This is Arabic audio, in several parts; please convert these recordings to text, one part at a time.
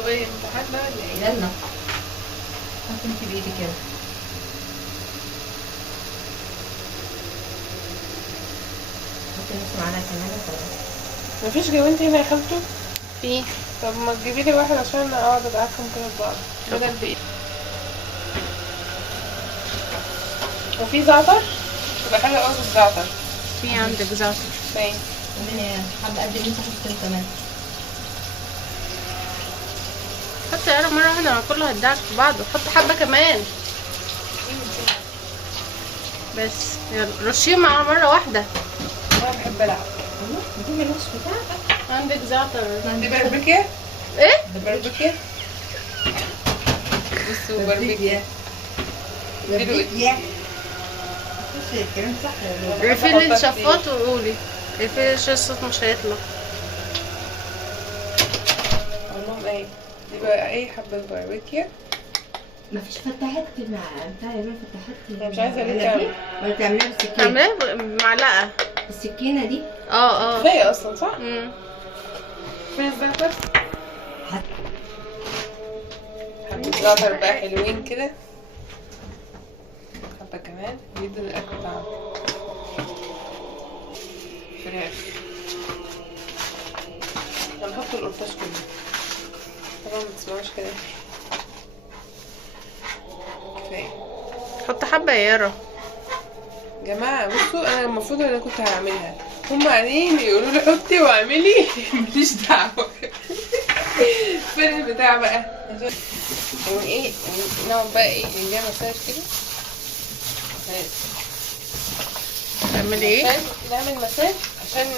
بصوا ايه امتحاننا ولا ايه؟ يلا حط انت بايدك كده. حطي نص معلقه كمان وخلاص. مفيش جوانتي هنا يا خالته؟ في. طب ما تجيبي لي واحد عشان اقعد ادعكهم كده ببعض بدل بايد. وفي زعتر؟ تبقى حلوة قوي بالزعتر. في عندك زعتر. باين. كمان حابه قد انت حطي كمان. حط يا مرة واحدة مع كله هتدعك في بعض، وحط حبة كمان بس. يلا رشيهم مع مرة واحدة. انا بحب العب. ايوه نجيب الوش بتاعك. عندك زعتر. دي بربكة؟ ايه؟ بربكة؟ بصوا بربكة. بربكة. مفيش الكلام صح ولا اقفلي الشفاط وقولي. اقفلي الشفاط مش هيطلع. اقول لهم ايه؟ دي بقى ايه حبة بربكة؟ مفيش فتحات مع بتاع يا فتحات. انا مش عايزة ليه تعمل. ولا تعمليها بالسكينه؟ تعمليها بمعلقة. السكينه دي اه. كفاية اصلا صح؟ فين الزعتر؟ حبة زعتر بقى حلوين كده. حبة كمان بيدوا الاكل طعم. فراخ. هنحط القرطاس كله. طبعا متسمعوش كده. كفاية. حط حبة يا يارا. جماعة بصوا انا المفروض انا كنت هعملها، هم قاعدين يقولوا لي حطي واعملي ماليش دعوة. فين البتاع بقى؟ يعني ايه نقعد بقى ايه نديها مساج كده. تعملي ايه؟ عشان نعمل مساج عشان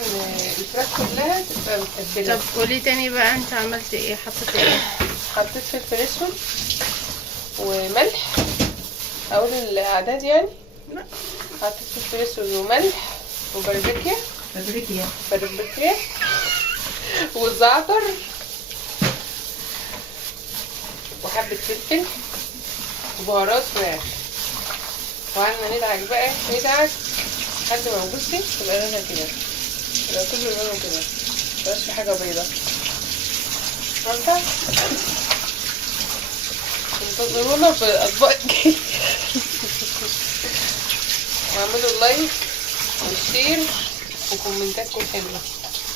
الفراخ كلها تبقى متبلة. طب قولي تاني بقى، انت عملتي ايه؟ حطيتي ايه؟ حطيت فلفل اسود وملح. اقول الاعداد يعني. لا. حطيت فلفل اسود وملح وبربكيا. بربكيا والزعتر وحبة فلفل وبهارات فراخ. وقعدنا ندعك بقى ندعك لحد ما بصي تبقى لونها كده، يبقى كله لونه كده، مبقاش في حاجة بيضة. فهمتها؟ انتظرونا في الأطباق الجاية. واعملوا اللايك والشير وكومنتاتكم حلوة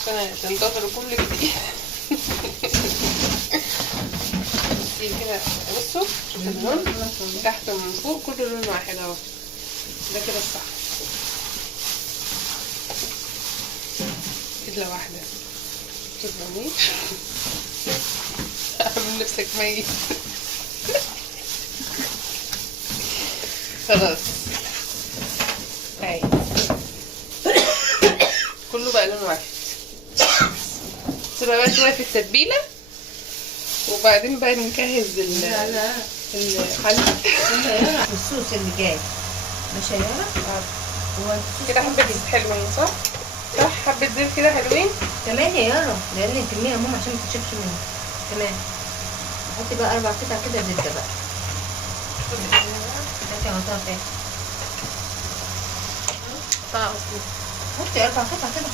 عشان تنتظروا كل جديد. بصي كده بصوا اللون من تحت ومن فوق كله لون واحد اهو. ده كده الصح. كده واحدة تظلميش. اعمل نفسك ميت. خلاص هاي كله بقى لون واحد. سيبها بقى شوية في التتبيلة وبعدين بقى نجهز الحل. الصوص اللي جاي مش هيعرف. كده حبة زيت حلوين صح؟ صح حبة زيت كده حلوين. كمان يا يارا لان الكميه يا ماما عشان ما تتشبش منها. كمان حطي بقى 4 قطع كده زبده بقى. حطي غطاها فين؟ حطي 4 قطع كده.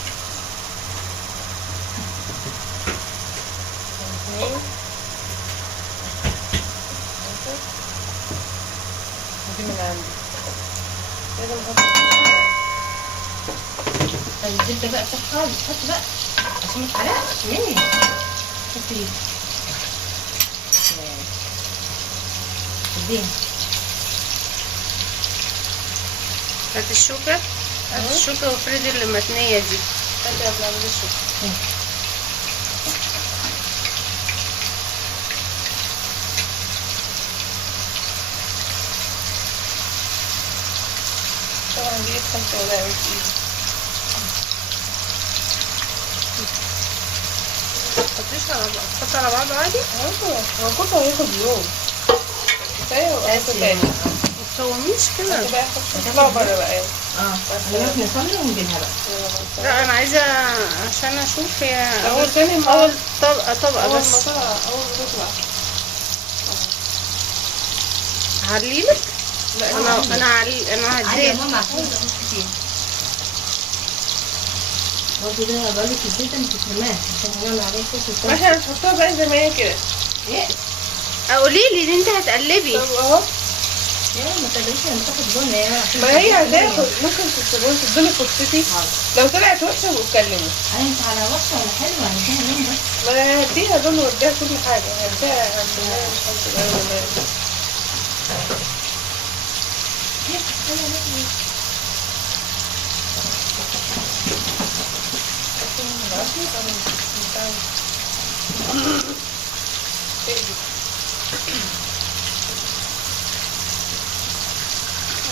دي من عندي لازم احط الزبده بقى بتاعها خالص. حطي بقى عشان ما تحرقش مني. حطي اديها. هات الشوكة. هات الشوكة وافردي المتنية دي. هاتي قبل اعمل الشوكة. طبعا دي خمسة ولا ايه؟ متحطيش على بعض، حطي على بعض عادي. هو كله هياخد يوم. كفاية وقت تاني. متسوميش كده. انت بقى تطلعوا بره بقى يعني. هنروح نصلي ونجيبها بقى. لا انا عايزة عشان اشوف هي اول تاني اول طبقة اول بس. ما طلع اول ما تطلع. هعليلك. لا انا عادي يا هديك. ماما عشان ما تبقاش كتير. برضه ده بقولك الزيت مش تترماش عشان هنعمل عليه صوص احنا هنحطها بقى زي ما هي كده. ايه قولي لي ان انت هتقلبي. طب اهو. يا ما تقلبيش لما تاخد بن يا عشان ما هي تاخد بن. هتاخد، ممكن تسيبوني تدوني فرصتي. لو طلعت وحشه يبقوا اتكلموا. انت على وحشه ولا حلوه يعني فيها لون بس. ما انا هديها لون واديها كل حاجه، هديها عندنا مش هتبقى ولا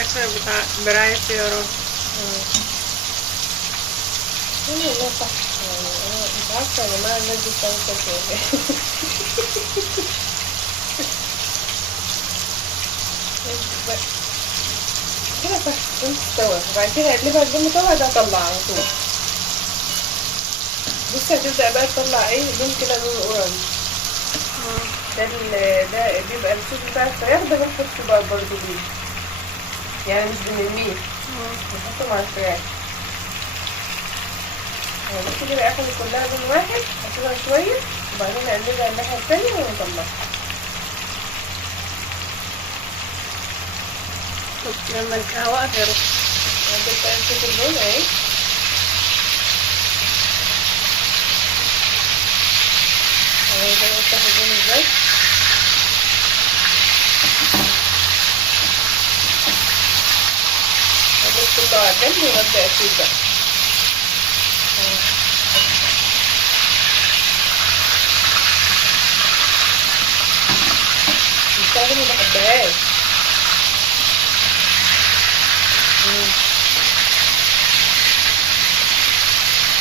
اكثر بتاع برعاية الطيران. والله صح. يعني انا مش عارفه يا جماعه الناس دي بتعمل كده كده صح. انت تستوي وبعد كده هقلبها الجنب طبعا ده هطلع على طول. بصي هتبدأ بقى تطلع ايه لون كده، لون اورنج. ده بيبقى الصوص بتاع الفراخ ده بنحطه بقى برضه بيه، يعني مش بنرميه، بنحطه مع الفراخ. بصي كده اخد كلها لون واحد، هسيبها شوية وبعدين اقلبها الناحية التانية ونطلعها. لما هوقف يا روح. عندك بقى نشوف اللون اهي. اهي ده بتاخد اللون ازاي. هبص كده على الجنب وابدأ اسيب بقى. البتاعة دي مبحبهاش.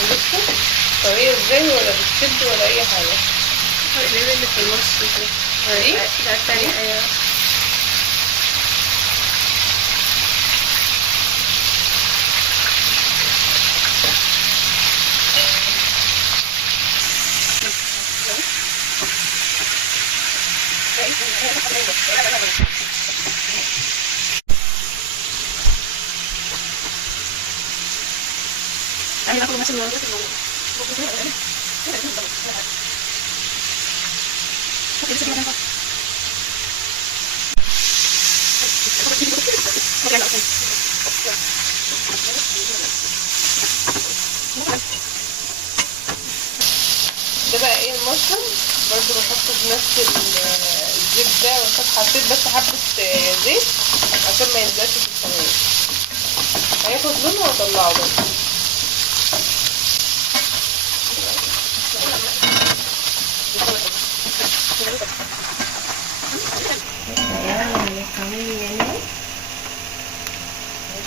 بصوا طريقة ازاي، ولا بتشد ولا اي حاجة. القليل اللي في النص ده. ايه؟ ده التاني. ايوه. انا باكل مثلا ده بقى ايه المشروم برضو بحطه بنفس الزبدة، حطيت بس حبة زيت عشان ما يلزقش في الصينية. هياخد لونه واطلعه برضو.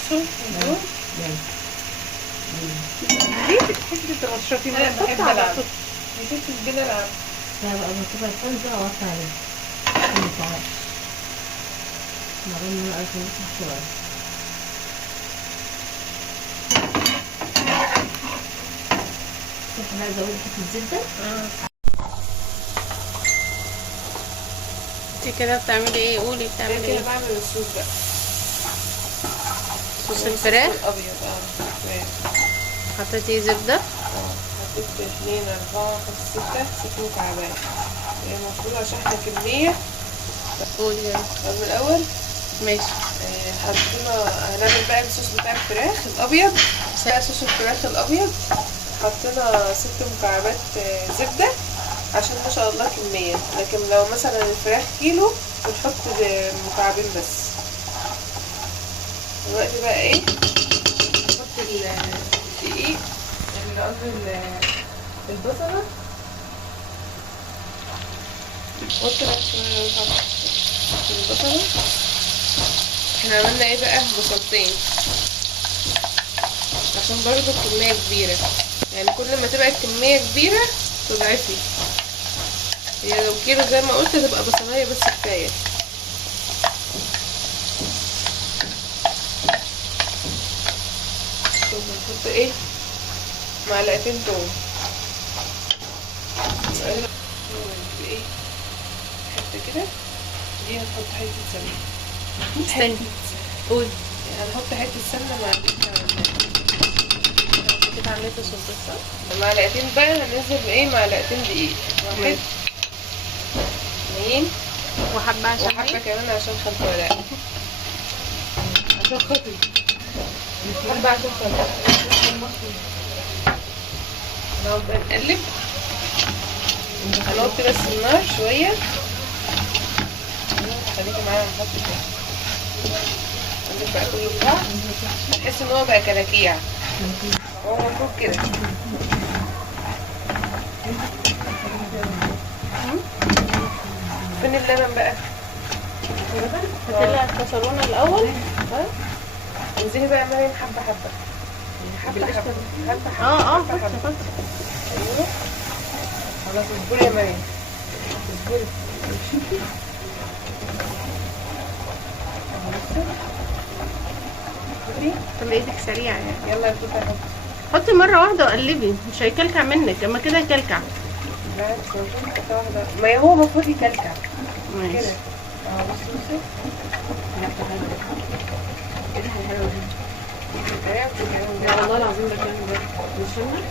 بصوا اللون. ليه بتحبي تغشطي؟ انا بحب العب. نسيت البلا العب. لا بقى ما تبقى الفرن بقى وقف عليه ما ينفعش. مرة ما أكل شوية. شوف عايزة أقول حتة الزبدة. انت كده بتعملي ايه؟ قولي بتعملي كده ايه؟ بعمل الصوص بقى. صوص الفراخ. الابيض فراخ. حطيتي زبدة. حطيت 2 4 5 6 مكعبات. هي المفروض عشان احنا كمية. قولي يلا. طب من الاول ماشي. حطينا هنعمل بقى الصوص بتاع الفراخ الابيض. بقى صوص الفراخ الابيض حطينا 6 مكعبات زبدة عشان ما شاء الله كمية. لكن لو مثلا الفراخ كيلو بنحط مكعبين بس. دلوقتي بقى ايه، نحط الدقيق اللي قصدي البصلة. نحط البصلة. احنا عملنا ايه بقى، بصلتين عشان برضو الكمية كبيرة. يعني كل ما تبقى الكمية كبيرة تضعفي. هي لو كيلو زي ما قلت تبقى بصلاية بس كفاية. نحط ايه، معلقتين توم. ايه حتة كده. دي هنحط حتة سمنة. استني. قولي. هنحط حتة سمنة مع كده عملت صوص صح؟ معلقتين بقى هننزل بايه، معلقتين دقيق واحد تانيين وحبة عشان وحبه كمان عشان خالته ولاء، عشان خاطري، حبه عشان خاطري. نقعد بقى نقلب، هنوطي بس النار شويه. خليكي معايا، نحط كده نقلب بقى كله في بعض. هتحس ان هو بقى كلاكيع، هو المفروض كده. فين اللبن بقى؟ هتطلع الكسرونة الأول. انزلي بقى مريم حبه حبه حبه حبه حبه حبه حبه حبه. ايوه خلاص، اصبري يا مريم، اصبري. طب ايدك سريعة يعني. يلا يا توته حطي. حطي مرة واحدة وقلبي، مش هيكلكع منك، اما كده يكلكع. لا حته واحده، ما هو المفروض يكلكع ماشي. كده. بصي بصي. ايه ده حلوه دي. ايوه والله العظيم بكلم بجد مش فاهمه.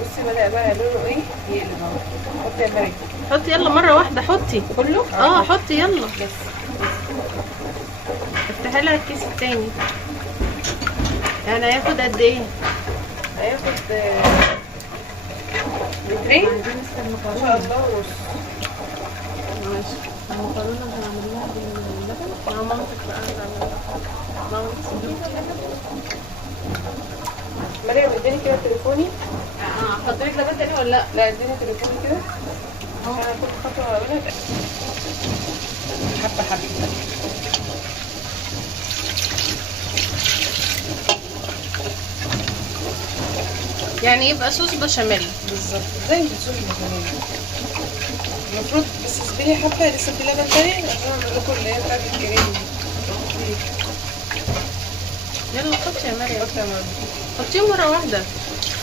بصي بدأ بقى لونه ايه يقلب اهو. حطي يا مريم، حطي يلا مرة واحدة، حطي كله. حطي يلا. بس افتحي لها الكيس التاني. يعني هياخد قد ايه؟ هياخد لترين ما شاء الله ونص. ماشي. المكرونه هنعمل لها باللبن. مع مامتك بقى هتعملها. مريم اديني كده تليفوني. احط لك لبن تاني ولا لا؟ لا اديني تليفوني كده عشان انا كل خطوه هقولها حبه حبه. يعني يبقى صوص بشاميل. بالظبط زي الصوص البشاميل المفروض. بس اصبري حبه، لسه في لبن تاني عشان اعمل لكم اللي هي بتاعت الكريم دي. يلا حطي يا مريم. حطي يا مريم. حطيه مرة واحدة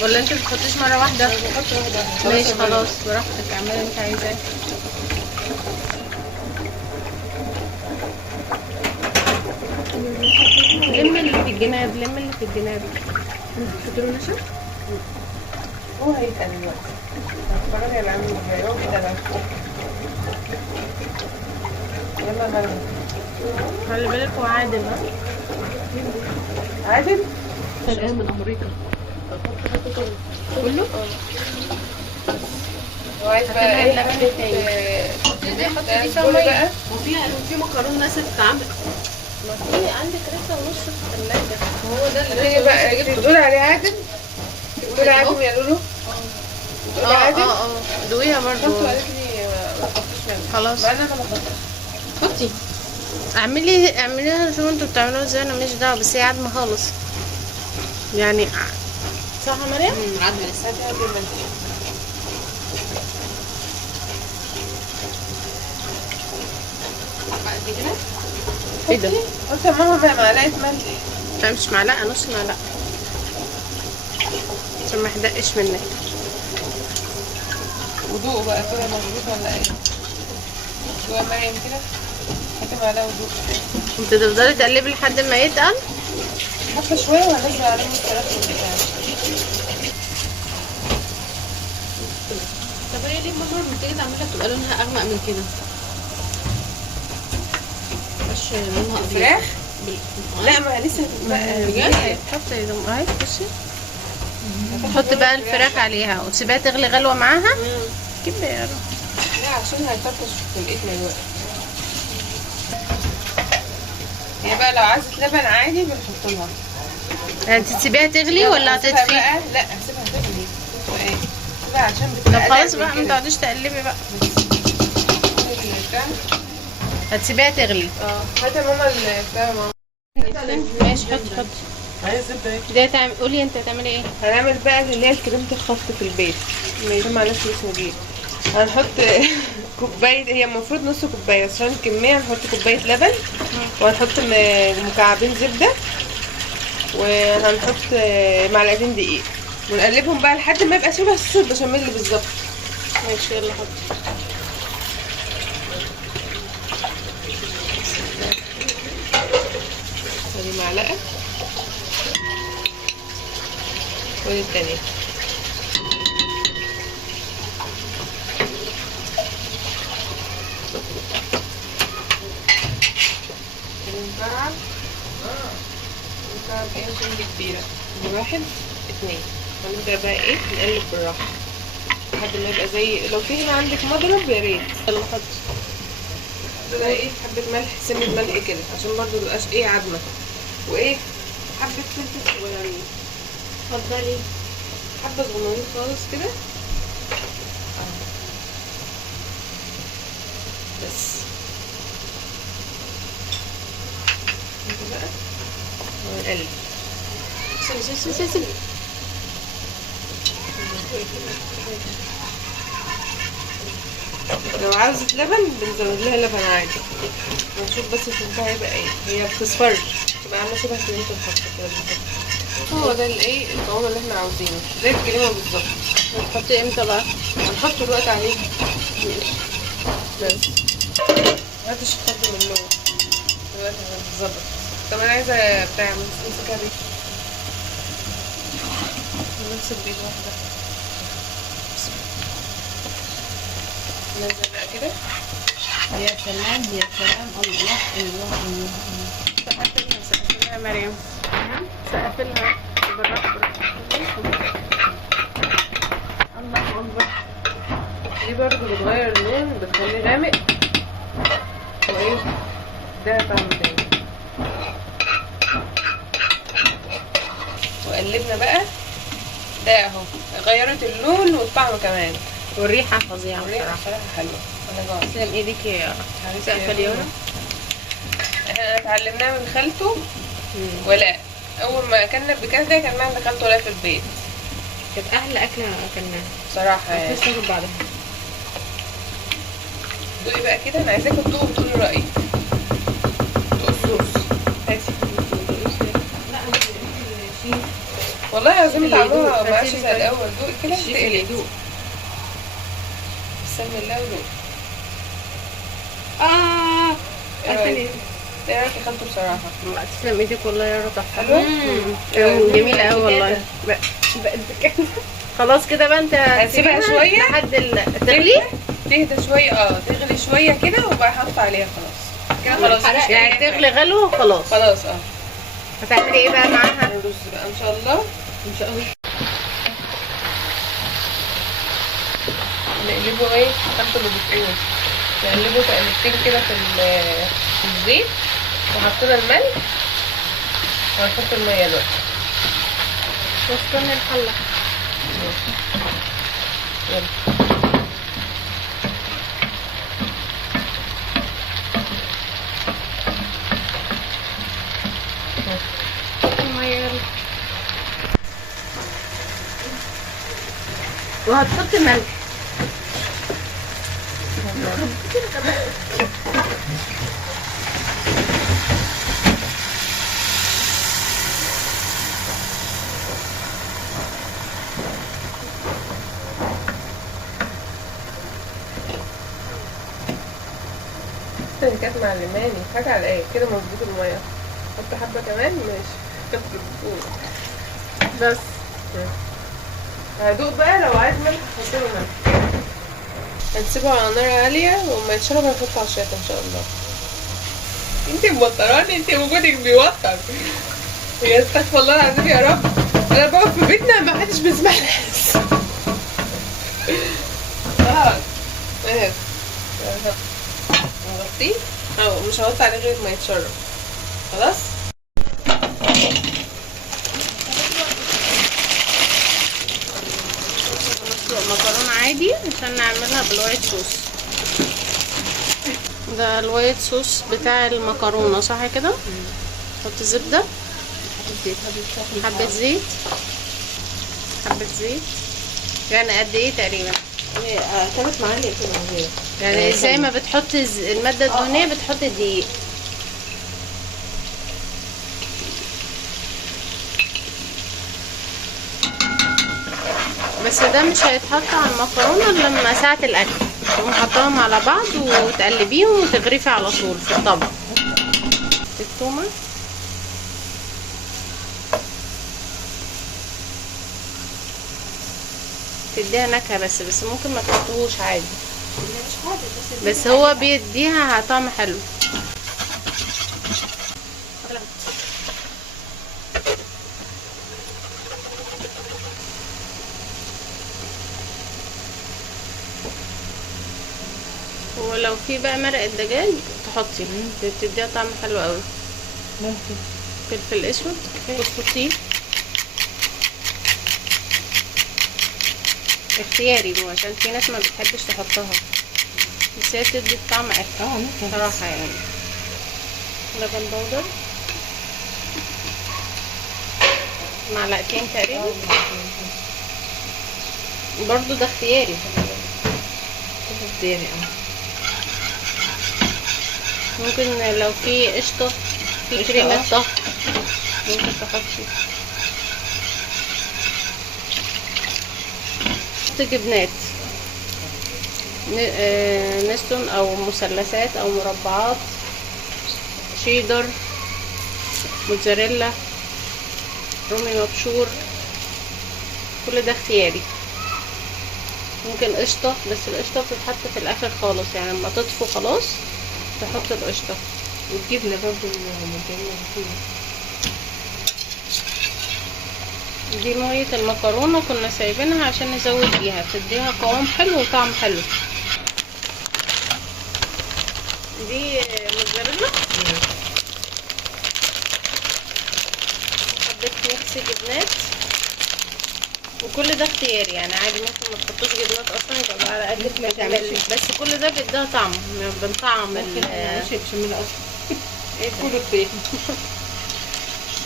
ولا انت بتحطيش مرة واحدة؟ بحط واحده. ماشي خلاص براحتك، اعملي اللي انت عايزاه. لم اللي في الجناب، لم اللي في الجناب. تحط له نشا. هو هيتقل دلوقتي. هتفرجي على عامل ازاي هو كده بقى. يلا يا مريم. خلي بالك هو عادل. عادل. جاي من امريكا. كله؟ وعايز بقى ايه اللبن التاني. حطي دي فيها بقى. وفي مكرونه ناس بتتعمل. في عندك لسه ونص في الثلاجة. هو ده اللي هي بقى انت بتقولي عليه عادل؟ بتقولي عادل يا لولو؟ بتقولي عادل؟ دوقيها خالته برضو. قالت لي ما تحطيش منه. خلاص. مع ان انا بحط. حطي. اعمليها شو انتوا بتعملوها ازاي، انا مش دعوه، بس هي عدمه خالص يعني. صح يا مريم؟ عدمه لسه. هاتي هاتي المنتج. قد كده؟ ايه ده؟ حطي يا ماما بقى معلقه ملح. لا مش معلقه، نص معلقه عشان ما يحدقش منك. ودوقوا بقى كده مظبوط ولا ايه؟ دوقوا يا مريم كده. هاتي معلقه ودوق. انت تفضلي تقلبي لحد ما يتقل. حتى شويه وهنزل عليهم الفراخ والبتاع. طب هي ليه ماما لما تيجي تعملها بتبقى لونها اغمق من كده؟ مش لونها ابيض. الفراخ؟ بال- لا ما لسه بقى بجد؟ حطي اهي بصي. حطي بقى الفراخ عليها وسيبها تغلي غلوه معاها كده يا رب. لا عشان هيطرطش في الاكل دلوقتي. هي بقى لو عايزه لبن عادي بنحط لها. يعني تسيبيها تغلي ولا هسيبها هتطفي؟ بقى. لا هسيبها تغلي. تبقى ايه؟ سيبها عشان طب بتبقى خلاص أدق بقى من ما كده. تقعديش تقلبي بقى، بتاع. هتسيبيها تغلي. هاتي يا ماما بتاع ماما. ماشي حطي. عايز زبده ايه؟ ده تعمل، قولي انت هتعملي ايه؟ هنعمل بقى اللي هي الكريمة الخفق في البيت. عشان ما ناس اسمه جديد. هنحط كوباية، هي المفروض نص كوباية بس عشان الكمية هنحط كوباية لبن وهنحط مكعبين زبدة وهنحط معلقتين دقيق ونقلبهم بقى لحد ما يبقى شبه صوص البشاميل بالظبط. ماشي يلا حطي. ادي معلقة ودي التانية. عشان دي كبيرة. دي 1 2. هنبدأ بقى ايه نقلب بالراحة لحد ما يبقى زي، لو في هنا عندك مضرب يا ريت. يلا حط. بقى ايه حبة ملح، سنة ملح كده عشان برضو ميبقاش ايه عدمة، وايه حبة فلفل صغيرين. اتفضلي. حبة صغننين خالص كده بس. انت بقى ونقلب. سيب. لو عاوزة لبن بنزود لها لبن عادي. ونشوف بس شكلها هيبقى ايه. هي بتصفرش تبقى عاملة شبه كريمة الخفق كده بالظبط. هو ده الايه القوام اللي احنا عاوزينه زي الكريمة بالظبط. هتحطي امتى بقى؟ هنحط الوقت عليه بس. مهاتش تفضل من النور دلوقتي هتتظبط. طب انا عايزة بتاع مسكها بيه نمسك بيه واحدة. ننزل بقى كده. يا سلام يا سلام، الله الله الله. سقفلها يا مريم. سقفلها بالراحة الله اكبر. دي برضه بتغير اللون، بتخليه غامق وايه ده طعم تاني. وقلبنا بقى ده اهو، غيرت اللون والطعم كمان والريحة فظيعة والريحة بصراحة حلوة. انا جوعت. تسلم ايديك يا سقفل يا ورا. احنا اتعلمناه من خالته ولاء. اول ما اكلنا بكده كان عند خالته ولاء في البيت. كانت احلى اكله اكلناها بصراحة يعني. بس تاكل بعضها. دوقي بقى كده، انا عايزاكم تدوقوا وتقولوا رأيك. دوقوا الصوص. هاتي. لا الشيف والله العظيم اللي طعمها يدوق. مبقاش هاتيلي زي طيب. الاول. دوقي كده الشيف اللي يدوق. بسم الله ودوقي. ايه رايك؟ ايه رايك يا خالته بصراحة؟ تسلم ايديك والله يا رب. حلوة؟ جميلة اوي والله. بقت كده. خلاص كده بقى انت هتسيبها شوية لحد تغلي. تهدى شوية، تغلي شوية كده وبقى احط عليها خلاص كده. خلاص مش يعني تغلي غلو خلاص. خلاص. هتعملي ايه بقى معاها؟ الرز بقى ان شاء الله. ان شاء الله. نقلبه ايه خالته اللي بتقول نقلبه تقلبتين كده في الزيت، وحطينا الملح وهنحط المية دلوقتي. وسطني الحلة. يلا وهتحطي ملح. اللي كانت معلماني حاجة على ايه كده مظبوط. المية حط حبة كمان ماشي. بس هدوق بقى، لو عايز ملح هحطله ملح. هنسيبه على نار عالية وما يتشرب هنحطه على الشاطئ ان شاء الله. انتي موتراني، انتي وجودك بيوتر. يا استغفر الله العظيم يا رب. انا بقف في بيتنا ما حدش بيسمع ناس. خلاص اهي نغطيه او مش هحط عليه غير ما يتشرب. خلاص مكرونة عادي عشان نعملها بالوايت صوص. ده الوايت صوص بتاع المكرونة صح كده؟ حط زبدة، حبة زيت، حبة زيت. يعني قد ايه تقريبا؟ 3 معالق كده. يعني زي ما بتحط المادة الدهنية بتحط الدقيق. بس ده مش هيتحط على المكرونة الا لما ساعة الاكل تقوم حطاهم على بعض وتقلبيهم وتغرفي على طول في الطبق. التومة تديها نكهة بس ممكن ما تحطوهوش عادي، بس هو بيديها طعم حلو. ولو في بقى مرقة دجاج تحطي، بتديها طعم حلو قوي. ممكن فلفل اسود تحطيه اختياري، مو عشان في ناس ما بتحبش تحطها، بس هي بتدي الطعم اكتر ممكن صراحة يعني. لبن بودر معلقتين تقريبا، برضو ده اختياري. اختياري ممكن لو في قشطة، في كريمة طهي ممكن تحطي. جبنات نستون او مثلثات او مربعات، شيدر، موتزاريلا، رومي مبشور، كل ده اختياري. ممكن قشطة، بس القشطة بتتحط في الاخر خالص، يعني لما تطفو خلاص تحط القشطة. والجبنة برضو الموتزاريلا. دي مية المكرونة كنا سايبينها عشان نزود بيها، تديها قوام حلو وطعم حلو. دي موتزاريلا، حبيت ميكس جبنات، وكل ده اختياري يعني عادي، ممكن ما تحطوش جبنات اصلا، يبقى على قد ما تعملي، بس كل ده بيديها طعم، بنطعم ممكن مش بشاميل اصلا. ايه كله فين.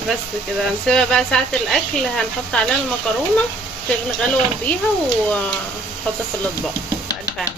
بس كده هنسيبها بقى ساعة الأكل، هنحط عليها المكرونة تغلي غلوة بيها ونحطها في الأطباق. ألف هنا.